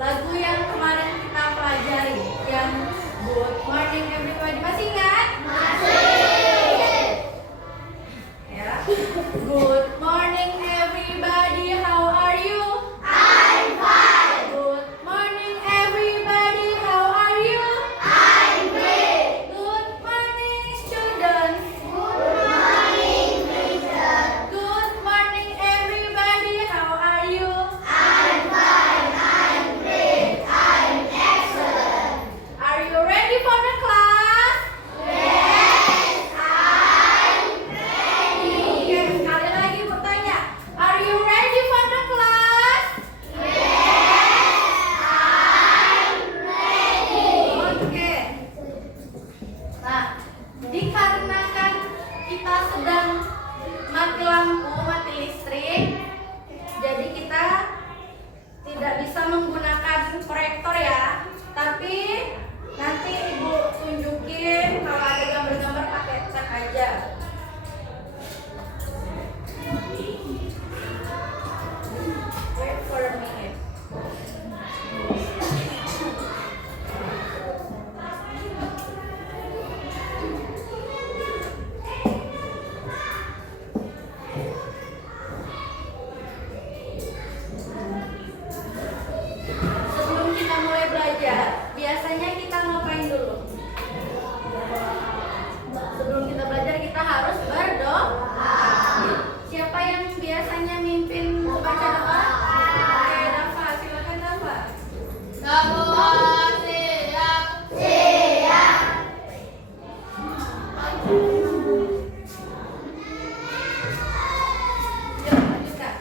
lagu yang kemarin kita pelajari, yang Good Morning Everybody, masih ingat? Masih. Ya. Good morning everybody, how are you? I'm fine. Good morning everybody, how are you? I'm great. Good morning students. Good morning teacher. Good morning everybody, how are you? I'm fine. I'm great. I'm excellent. Are you ready for the class? Yes, I'm ready. Oke, sekali lagi Bu tanya, are you ready for the class? Yes, I'm ready. Oke. Nah, dikarenakan kita sedang mati lampu, mati listrik, jadi kita tidak bisa menggunakan proyektor ya. Tapi nanti Ibu tunjukin kalau ada gambar-gambar pakai cat aja. Wait for a minute. Sebelum kita mulai belajar, biasanya kita ngapain dulu? Sebelum kita belajar kita harus berdoa. Siapa yang biasanya mimpin baca doa? Oke, Dafa, silakan Dafa. Yuk, lanjutkan.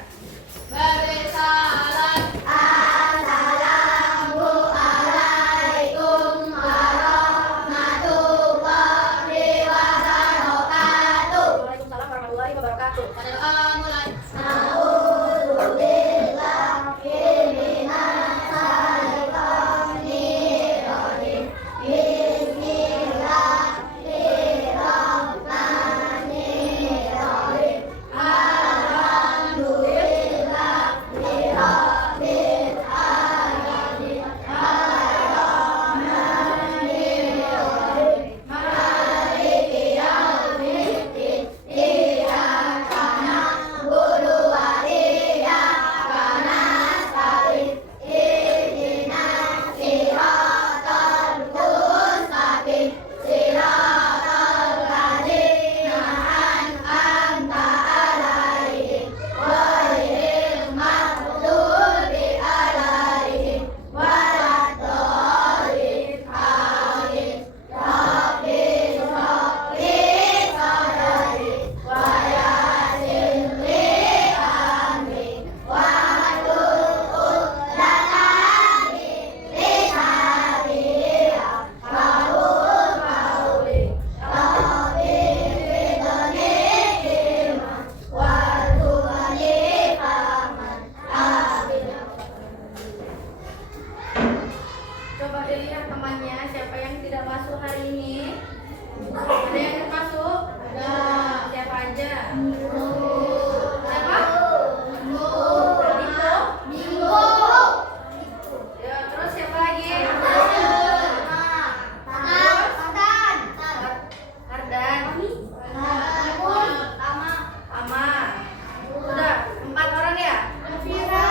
Waalaikumsalam warahmatullahi wabarakatuh. Coba dilihat temannya, siapa yang tidak masuk hari ini? Ada yang tidak masuk? Ada. Siapa aja? Siapa? Dito? Ya, terus siapa lagi? Ardan. Ama. Sudah 4 orang ya? Fira.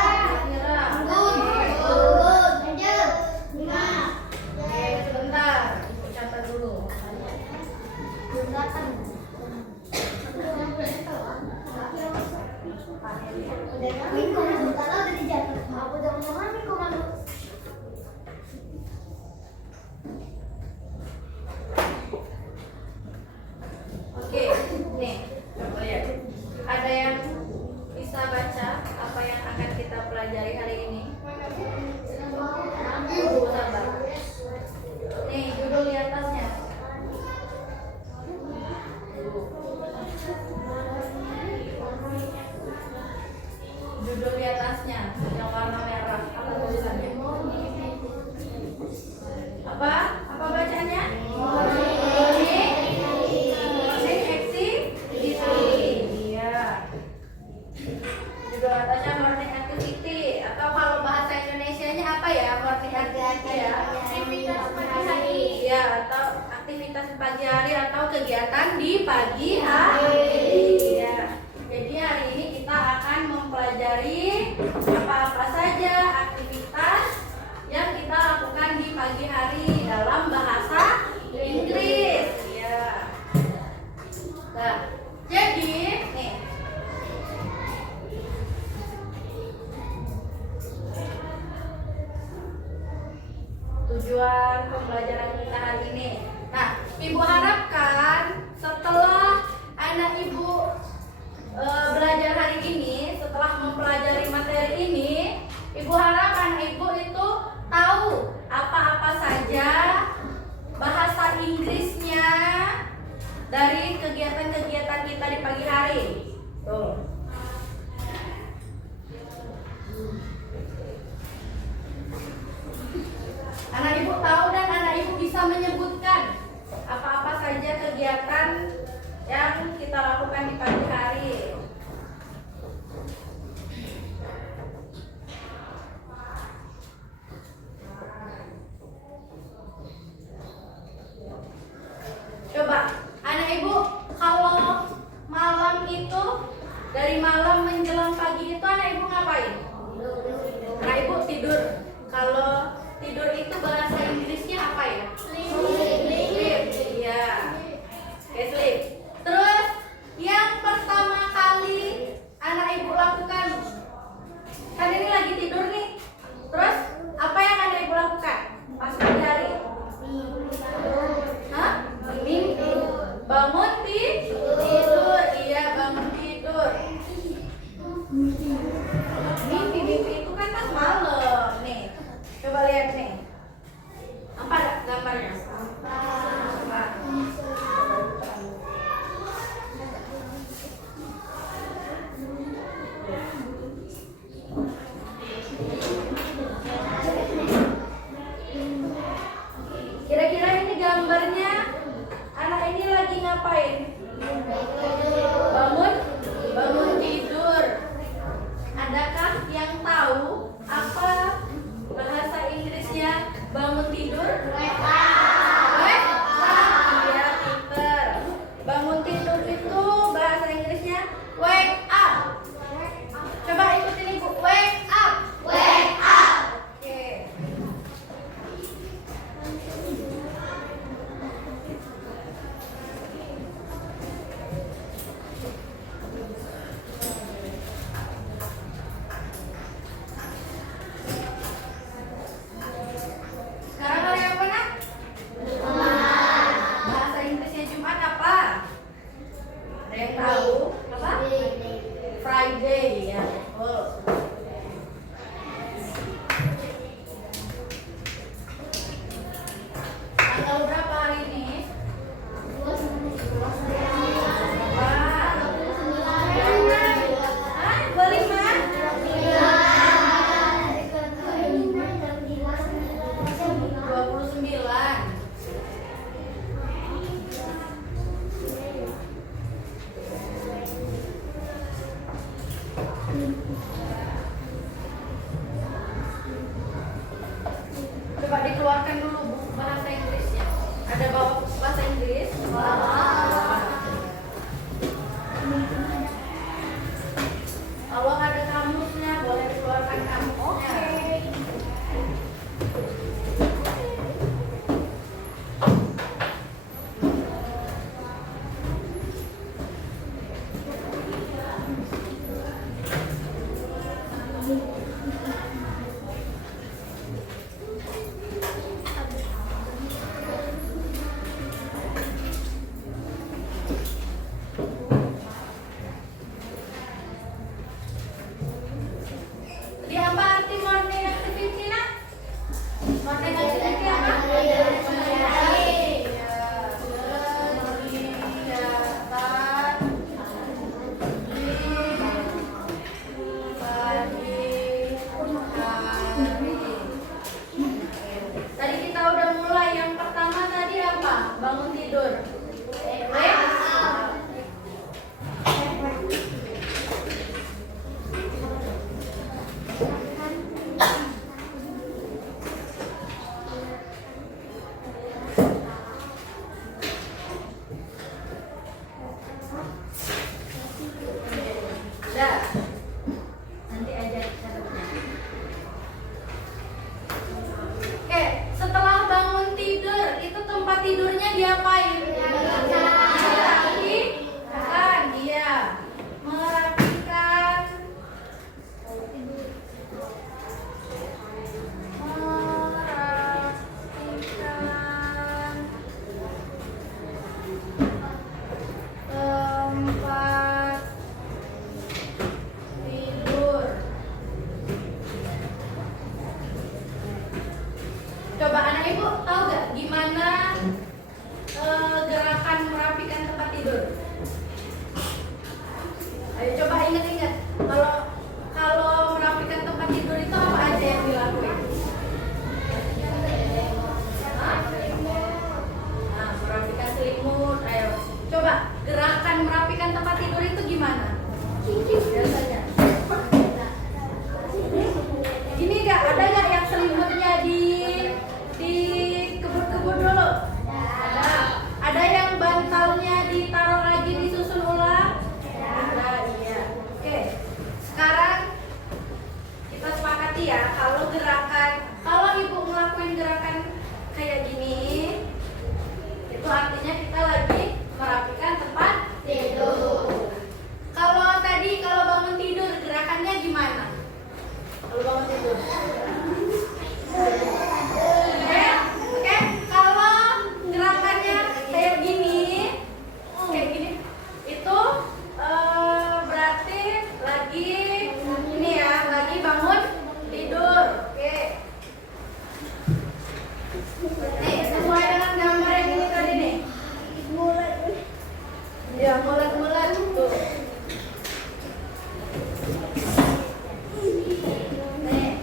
Oke, sebentar. Ibu catat dulu. Oke, nih, coba lihat. Ada yang bisa baca apa yang akan kita pelajari hari ini? Sabar. Nih, judul di atasnya. Judul di atasnya yang warna merah. Apa tulisannya? Apa? Apa bacanya? Morning activity. Iya. Judul atasnya morning activity. Atau kalau bahasa Indonesianya apa ya, morning activity ya. Aktivitas pagi hari. Ya, atau aktivitas pagi hari atau kegiatan di pagi hari. Ya. Jadi hari ini kita akan mempelajari apa-apa saja aktivitas yang kita lakukan di pagi hari dalam bahasa Inggris. Ya. Nah, jadi nih. Tujuan pembelajaran kita hari ini. Nah, Ibu harapkan setelah anak Ibu belajar hari ini, setelah mempelajari materi ini, Ibu harap anak Ibu itu tahu apa-apa saja bahasa Inggrisnya dari kegiatan-kegiatan kita di pagi hari. Tuh. Anak Ibu tahu dan anak Ibu bisa menyebutkan apa-apa saja kegiatan yang kita lakukan di pagi hari. Coba, anak Ibu kalau malam itu dari malam menjelang pagi itu anak Ibu ngapain? Anak Ibu tidur. Kalau tidur itu bahasa Inggrisnya apa ya? Sleep. Iya. Oke, sleep. Terus yang pertama kali anak Ibu lakukan, kan ini lagi tidur nih. Terus apa yang anak Ibu lakukan pas pagi hari? Hah? Mimpi. Bangun tidur. Iya, bangun tidur. Mimpi itu kan pas malam nih. Coba lihat nih. Apa gambarnya? Sampah. Kira-kira ini gambarnya anak ini lagi ngapain? Bangun tidur. Adakah yang tahu apa bahasa Inggrisnya bangun tidur? Wake up. Iya, pinter. Bangun tidur itu bahasa Inggrisnya wake up. Coba ikutin Ibu. Wake up. Wake up. Oke. Sekarang hari apa, Nak? Jumat. Bahasa Inggrisnya Jumat apa? Ada yang tahu? Apa? Friday ya. Oh. Tanggal berapa hari ini? Hah? 29. Coba dikeluarkan dulu buku bahasa Inggrisnya. Ada bawa bahasa Inggris? Kalau ada kamusnya boleh dikeluarkan kamusnya. tempat tidurnya diapain? Merapikan, iya. Merapikan. Tempat tidur. Coba anak ibu tahu gak gimana gerakan merapikan tempat tidur? Ayo coba ingat-ingat. Kalau merapikan tempat tidur itu apa aja yang dilakukan? Nah, merapikan selimut. Ayo coba gerakan merapikan tempat tidur itu gimana? Biasanya. Gini gak? Ada gak yang selimutnya dikebut-kebut dulu? Ada. Ada yang bantalnya ditaruh lagi disusun ulang? Ada, iya. Oke. Sekarang kita sepakati ya kalau ibu ngelakuin gerakan kayak gini, itu artinya kita lagi merapikan tempat tidur. Kalau bangun tidur gerakannya gimana? Kalau bangun tidur. Oke. Kalau gerakannya kayak gini, itu berarti lagi ini ya, lagi bangun tidur. Oke. Nih, sesuai dengan gambar yang ini tadi nih. Ya, mulet-mulet tuh. Nih.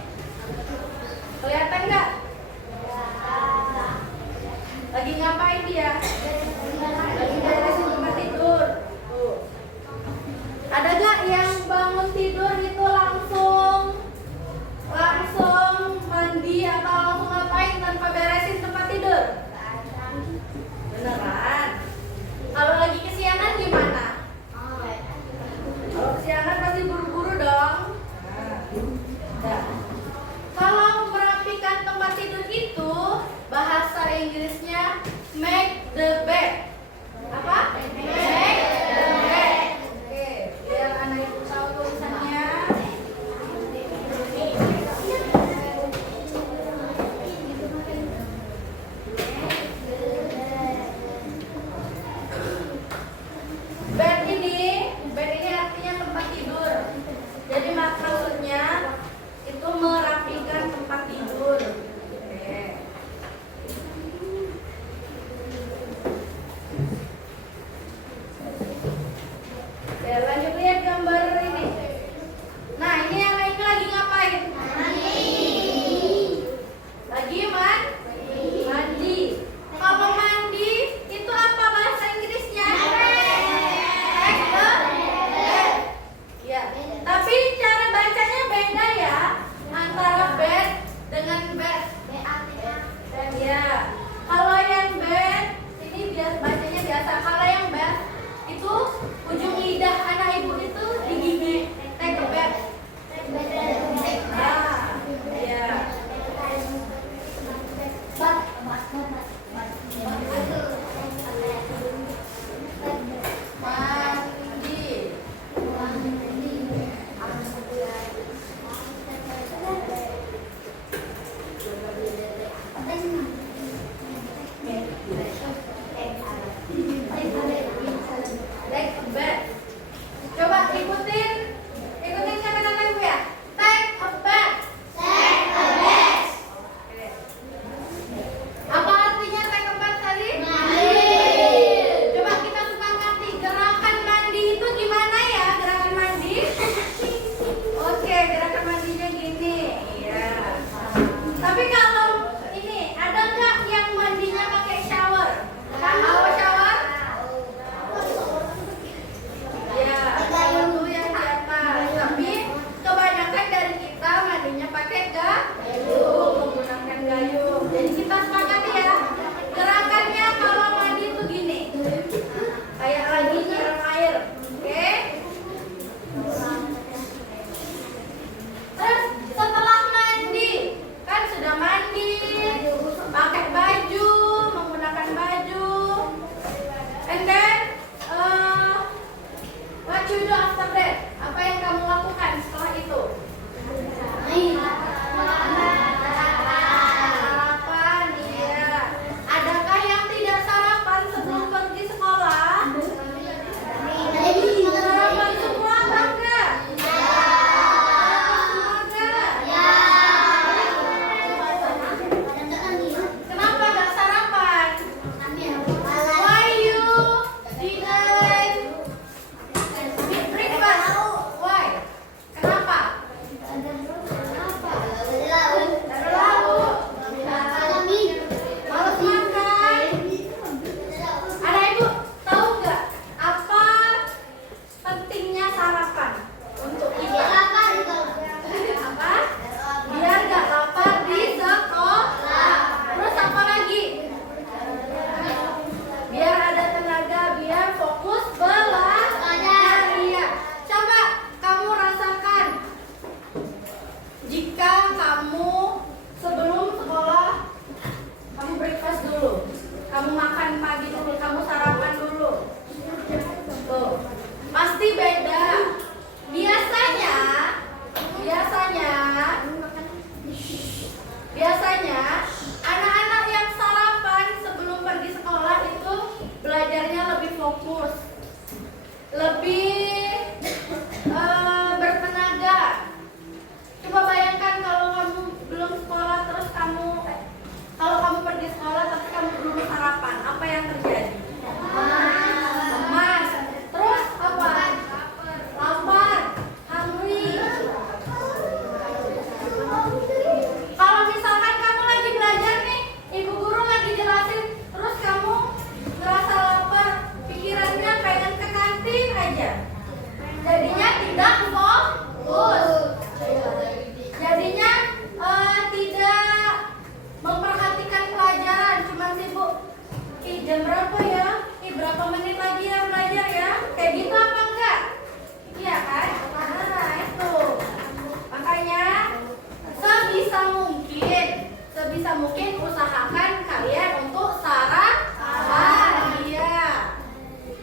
sebisa mungkin usahakan kalian untuk sarapan. Iya.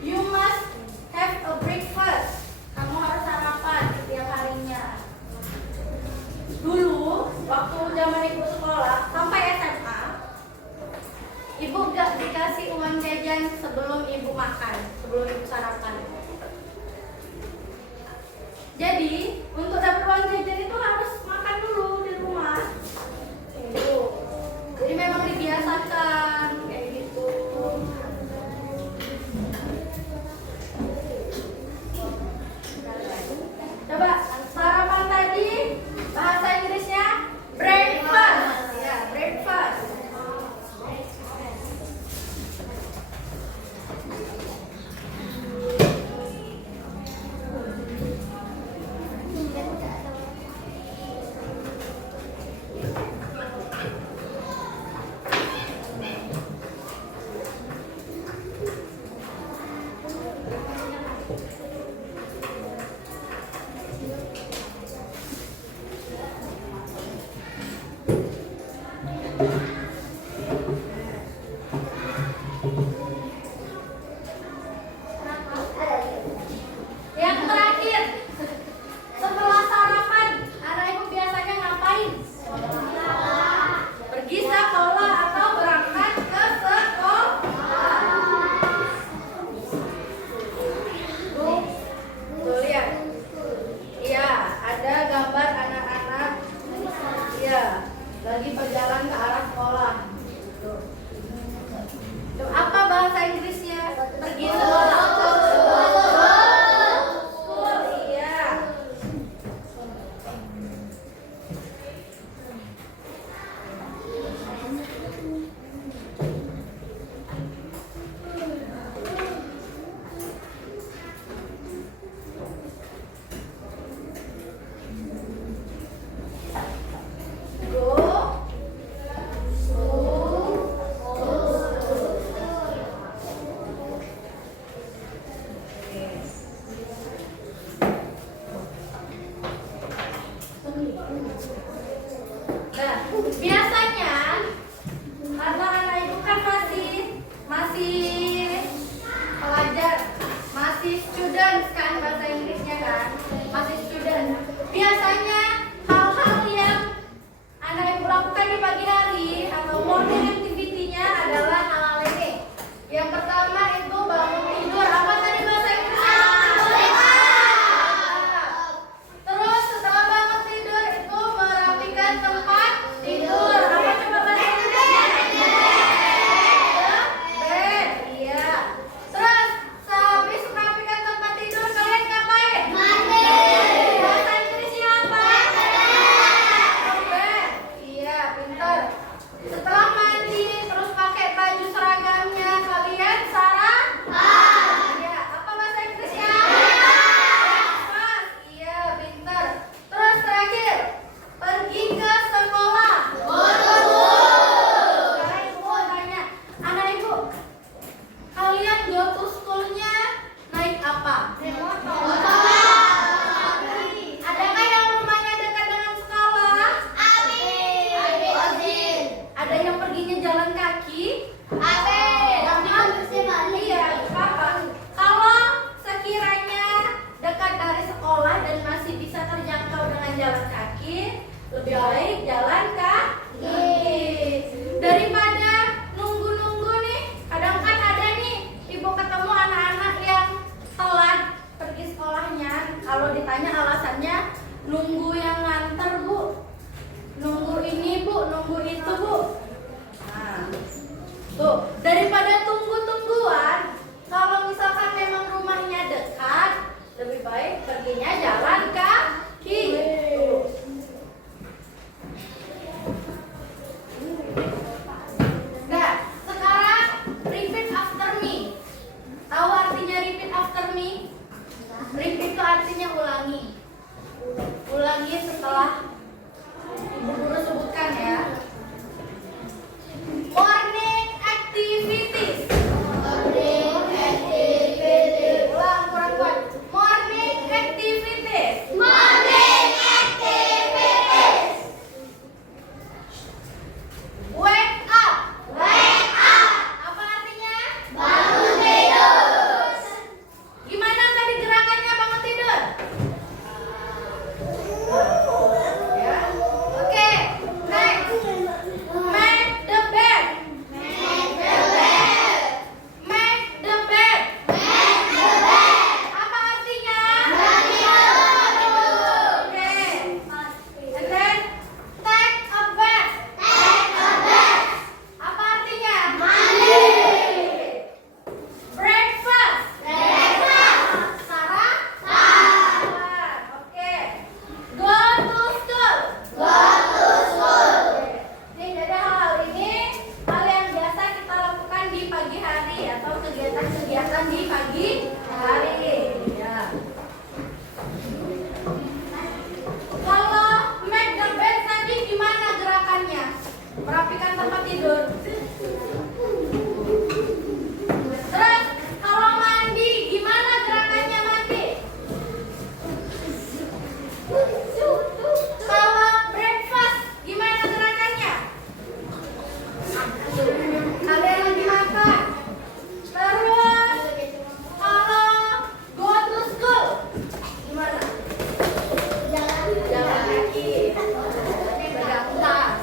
You must have a breakfast. Kamu harus sarapan setiap harinya. Dulu waktu zaman ibu sekolah sampai SMA, ibu gak dikasih uang jajan sebelum ibu makan, sebelum ibu sarapan. Jadi untuk dapat uang jajan itu harus makan dulu di rumah. Jadi memang dibiasakan kayak gitu. Coba sarapan tadi bahasa Inggrisnya breakfast. Ya, breakfast. Yang terakhir, setelah sarapan, anak ibu biasanya ngapain? Pergi sekolah atau berangkat ke sekolah. Tuh lihat. Iya, ada gambar anak-anak. Iya, lagi berjalan ke arah sekolah. Tuh. Tuh, apa bahasa Inggrisnya? Pergi sekolah. School, iya. Go. Nah, biasanya karena anak ibu kan masih pelajar, masih students kan bahasa Inggrisnya kan, masih student. Biasanya hal-hal yang anak ibu lakukan di pagi hari atau morning activity-nya adalah hal-hal ini. Yang pertama itu bangun tidur. Apa tadi bahasa Inggrisnya? Terus setelah bangun tidur itu merapikan tempat tidur. Apa coba bahasa Inggrisnya? Bed. Iya. Terus sehabis merapikan tempat tidur kalian ngapain? Mandi. Bahasa Inggrisnya apa? Bed. Iya, pintar. Setelah mandi terus pakai baju seragamnya kalian sarapan. Iya, apa bahasa Inggrisnya? Breakfast. Iya, pintar. Terus terakhir, pergi ke sekolah. Sekarang ibu mau tanya, anak ibu, kalian go to school-nya naik apa? Adakah yang rumahnya dekat dengan sekolah? Ada yang perginya jalan kaki? Iya, apa? Kalau sekiranya dekat dari sekolah dan masih bisa terjangkau dengan jalan kaki, lebih baik jalan kaki. Daripada nunggu-nunggu nih, kadang kan ada nih ibu ketemu anak-anak yang telat pergi sekolahnya. Kalau ditanya alasannya, nunggu yang nganter bu, nunggu ini bu, nunggu itu bu. Nah, tuh, daripada tunggu-tungguan, kalau misalkan memang rumahnya dekat, lebih baik perginya jalan kaki. Tuh. Nah, sekarang repeat after me. Tahu artinya repeat after me? Repeat itu artinya ulangi. Ulangi setelah ibu guru sebutkan ya. Morning activities. Ulang kurang kuat. Morning activities. Merapikan tempat tidur. Terus kalau mandi, gimana gerakannya mandi? Kalau breakfast, gimana gerakannya? Kalian lagi makan. Terus kalau go to school, gimana? Jalan kaki. Pegang tas.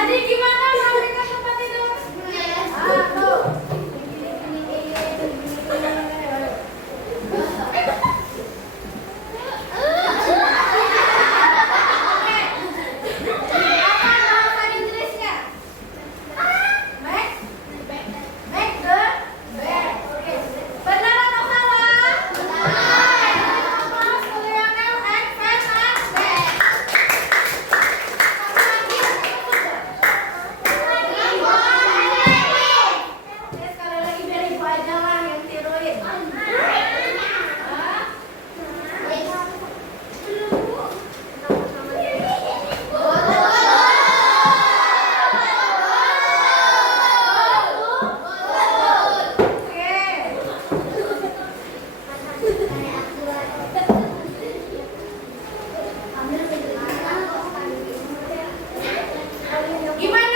Tadi gimana merapikan tempat tidur? Tuh. Apa bahasa Inggrisnya? Make the bed. Oke. Benar atau salah? Benar. Lionel and Fernandez. Oke, sekali lagi biar ibu aja lah yang tiruin. Hah? Oke. Gimana